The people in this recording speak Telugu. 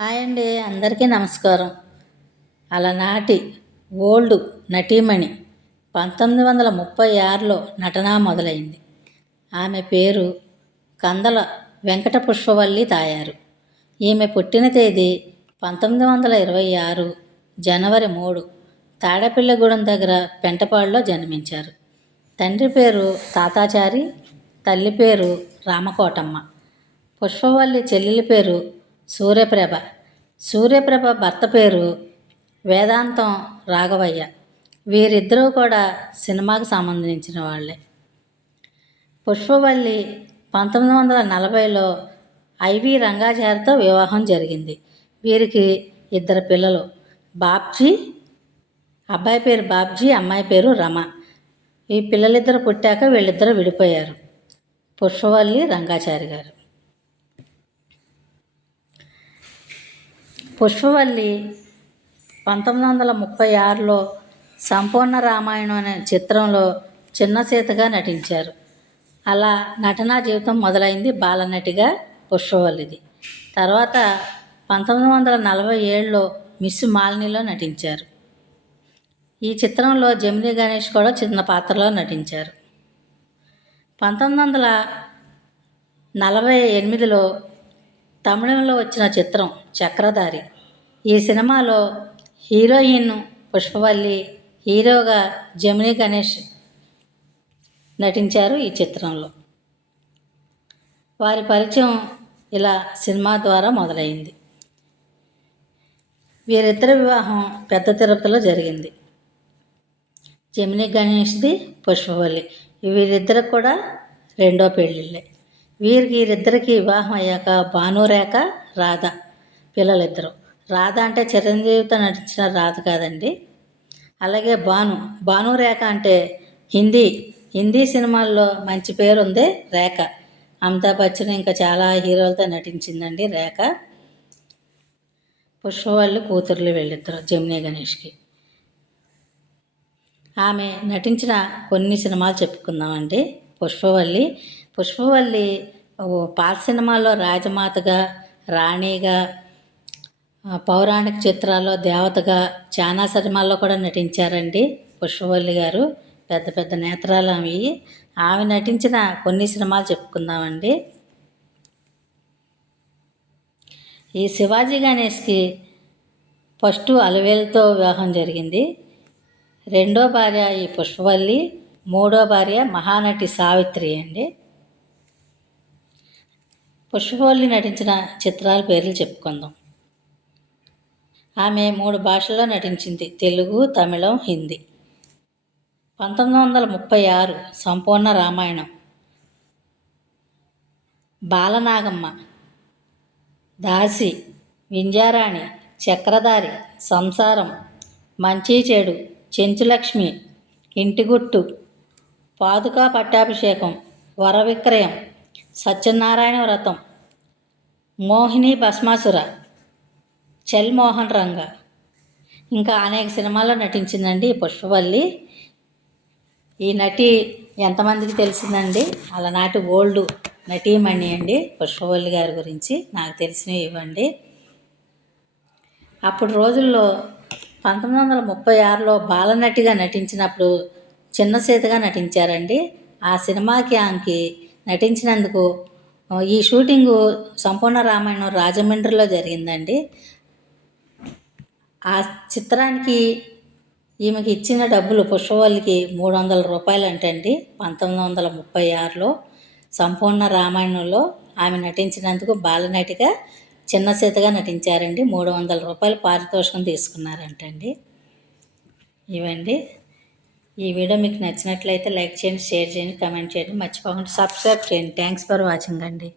హాయ్ అండి అందరికీ నమస్కారం. అలనాటి ఓల్డ్ నటీమణి పంతొమ్మిది వందల ముప్పై ఆరులో నటన మొదలైంది. ఆమె పేరు కందల వెంకట పుష్పవల్లి తాయారు. ఈమె పుట్టిన తేదీ పంతొమ్మిది వందల ఇరవై ఆరు జనవరి మూడు. తాడపిల్లగూడెం దగ్గర పెంటపాడులో జన్మించారు. తండ్రి పేరు తాతాచారి తల్లి పేరు రామకోటమ్మ. పుష్పవల్లి చెల్లెలి పేరు సూర్యప్రభ. సూర్యప్రభ భర్త పేరు వేదాంతం రాఘవయ్య. వీరిద్దరూ కూడా సినిమాకు సంబంధించిన వాళ్ళే. పుష్పవల్లి పంతొమ్మిది వందల నలభైలో ఐవి రంగాచారితో వివాహం జరిగింది. వీరికి ఇద్దరు పిల్లలు. బాబ్జీ అబ్బాయి పేరు బాబ్జీ అమ్మాయి పేరు రమ. ఈ పిల్లలిద్దరు పుట్టాక వీళ్ళిద్దరూ విడిపోయారు. పుష్పవల్లి రంగాచారి గారు. పుష్పవల్లి పంతొమ్మిది వందల ముప్పై ఆరులో సంపూర్ణ రామాయణం అనే చిత్రంలో చిన్న సీతగా నటించారు. అలా నటనా జీవితం మొదలైంది బాలనటిగా పుష్పవల్లిది. తర్వాత పంతొమ్మిది వందల నలభై ఏడులో మిస్ మాలినిలో నటించారు. ఈ చిత్రంలో జమినీ గణేష్ కూడా చిన్న పాత్రలో నటించారు. పంతొమ్మిది వందల నలభై ఎనిమిదిలో తమిళంలో వచ్చిన చిత్రం చక్రధారి. ఈ సినిమాలో హీరోయిన్ పుష్పవల్లి హీరోగా జమిని గణేష్ నటించారు ఈ చిత్రంలో. వారి పరిచయం ఇలా సినిమా ద్వారా మొదలైంది. వీరిద్దరి వివాహం పెద్ద తిరుపతిలో జరిగింది. జమిని గణేష్ది పుష్పవల్లి. వీరిద్దరికి కూడా రెండో పెళ్ళిళ్ళే. వీరికి వీరిద్దరికి వివాహం అయ్యాక భానురేఖ రాధ పిల్లలిద్దరు. రాధ అంటే చిరంజీవితో నటించిన రాధ కాదండి. అలాగే భాను. భానురేఖ అంటే హిందీ హిందీ సినిమాల్లో మంచి పేరు ఉంది రేఖ. అమితాబ్ బచ్చన్ ఇంకా చాలా హీరోలతో నటించిందండి రేఖ. పుష్పవల్లి కూతుర్లు వెళ్ళిద్దరు జమునీ గణేష్కి. ఆమె నటించిన కొన్ని సినిమాలు చెప్పుకుందామండి. పుష్పవల్లి పుష్పవల్లి పాత సినిమాల్లో రాజమాతగా రాణిగా పౌరాణిక చిత్రాల్లో దేవతగా చాలా సినిమాల్లో కూడా నటించారండి పుష్పవల్లి గారు. పెద్ద పెద్ద నేత్రాలు అవి. ఆమె నటించిన కొన్ని సినిమాలు చెప్పుకుందామండి. ఈ శివాజీ గణేష్కి ఫస్ట్ అలవేలుతో వివాహం జరిగింది. రెండో భార్య ఈ పుష్పవల్లి మూడో భార్య మహానటి సావిత్రి అండి. పుష్పవల్లి నటించిన చిత్రాల పేర్లు చెప్పుకుందాం. ఆమె మూడు భాషల్లో నటించింది. తెలుగు తమిళం హిందీ. పంతొమ్మిది వందల ముప్పై ఆరు సంపూర్ణ రామాయణం. బాలనాగమ్మ దాసి వింజారాణి చక్రధారి సంసారం మంచి చెడు చెంచులక్ష్మి ఇంటిగుట్టు పాదుకా పట్టాభిషేకం వరవిక్రయం సత్యనారాయణ వ్రతం మోహిని భస్మాసుర చల్ మోహన్ రంగ. ఇంకా అనేక సినిమాల్లో నటించిందండి పుష్పవల్లి. ఈ నటి ఎంతమందికి తెలిసిందండి? అలనాటి ఓల్డ్ నటీమణి అండి పుష్పవల్లి గారి గురించి నాకు తెలిసినవి ఇవ్వండి. అప్పుడు రోజుల్లో పంతొమ్మిది వందల ముప్పై ఆరులో బాలనటిగా నటించినప్పుడు చిన్న సీతగా నటించారండి. ఆ సినిమాకి ఆమెకి నటించినందుకు ఈ షూటింగు సంపూర్ణ రామాయణం రాజమండ్రిలో జరిగిందండి. ఆ చిత్రానికి ఈమెకి ఇచ్చిన డబ్బులు పుష్పవల్లికి మూడు వందల రూపాయలు అంటండి పంతొమ్మిది వందల ముప్పై ఆరులో సంపూర్ణ రామాయణంలో ఆమె నటించినందుకు బాలనటిగా చిన్న సీతగా నటించారండి. మూడు వందల రూపాయలు పారితోషికం తీసుకున్నారంటండి. ఇవండి. ఈ వీడియో మీకు నచ్చినట్లయితే లైక్ చేయండి షేర్ చేయండి కమెంట్ చేయండి. మర్చిపోకుండా సబ్స్క్రైబ్ చేయండి. థ్యాంక్స్ ఫర్ వాచింగ్ అండి.